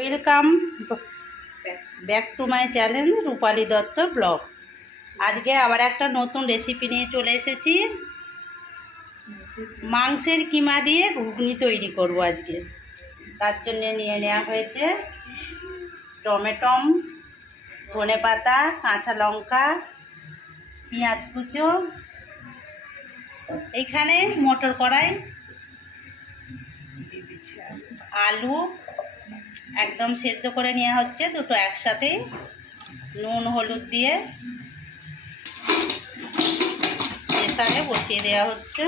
Welcome back to my channel Rupali Dutta blog. আজকে আবার একটা নতুন রেসিপি নিয়ে চলে এসেছি। মাংসের কিমা দিয়ে ঘুগনি তৈরি করব আজকে। তার জন্য নিয়ে নেওয়া হয়েছে টমেটো, ধনেপাতা, কাঁচা লঙ্কা, পেঁয়াজ কুচো, এইখানে মটর কড়াই, আলু একদম সেদ্ধ করে নেওয়া হচ্ছে দুটো একসাথে, নুন হলুদ দিয়ে প্রেসারে বসিয়ে দেওয়া হচ্ছে।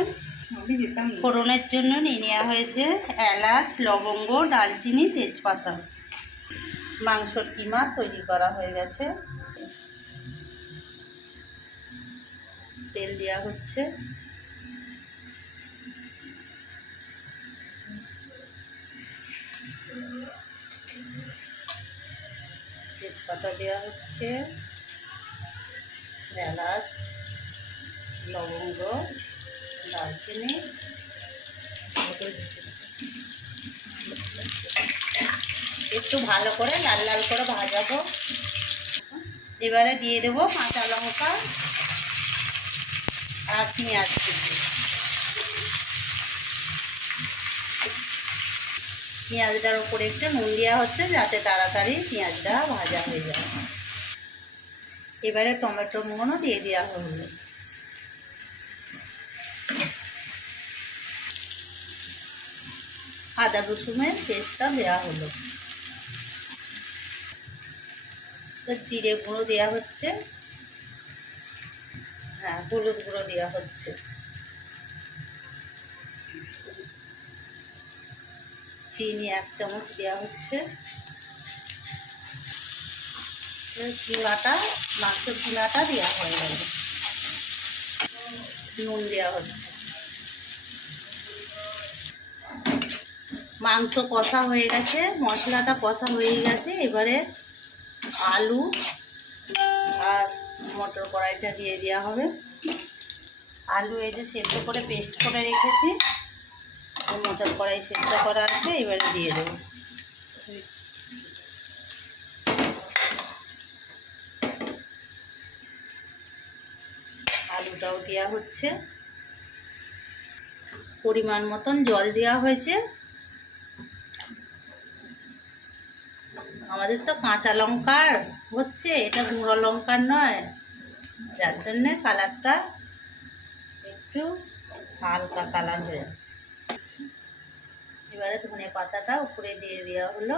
ফোড়নের জন্য নিয়ে নেওয়া হয়েছে এলাচ, লবঙ্গ, ডালচিনি, তেজপাতা। মাংসর কিমা তৈরি করা হয়ে গেছে। তেল দেওয়া হচ্ছে, তেজপাতা দেওয়া হচ্ছে, এলাচ, লবঙ্গ, দারচিনি, একটু ভালো করে লাল লাল করে ভাজাবো। এবারে দিয়ে দেবো কাঁচা লঙ্কা আর পেঁয়াজ কুচি। পেঁয়াজটার উপরে একটু নুন দেওয়া হচ্ছে যাতে তাড়াতাড়ি পেঁয়াজটা ভাজা হয়ে যায়। এবারে টমেটো মুনো দিয়ে দেওয়া হলো। আদা রসুনের পেস্টটা দেওয়া হলো। জিরে গুঁড়ো দেওয়া হচ্ছে, হলুদ গুঁড়ো দেওয়া হচ্ছে, চিনি 1 চামচ দেওয়া হচ্ছে। কিমাটা, মাংসের কিমাটা দেওয়া হয়ে গেল। নুন দেওয়া হচ্ছে। মাংস কষা হয়ে গেছে, মশলাটা কষা হয়ে গেছে। এবারে আলু আর মটর কড়াইটা দিয়ে দেওয়া হবে। আলু এই যে সেদ্ধ করে পেস্ট করে রেখেছি, মটর কড়াই সেদ্ধ করা আছে, এবারে দিয়ে দেবো। আলুটাও দেওয়া হচ্ছে, পরিমাণ মতন জল দেওয়া হয়েছে। আমাদের তো কাঁচা লঙ্কার হচ্ছে, এটা গুঁড়ো লঙ্কার নয়, যার জন্যে কালারটা একটু হালকা কালার হয়ে যাচ্ছে। এবারে ধনে পাতাটা উপরে দিয়ে দেওয়া হলো।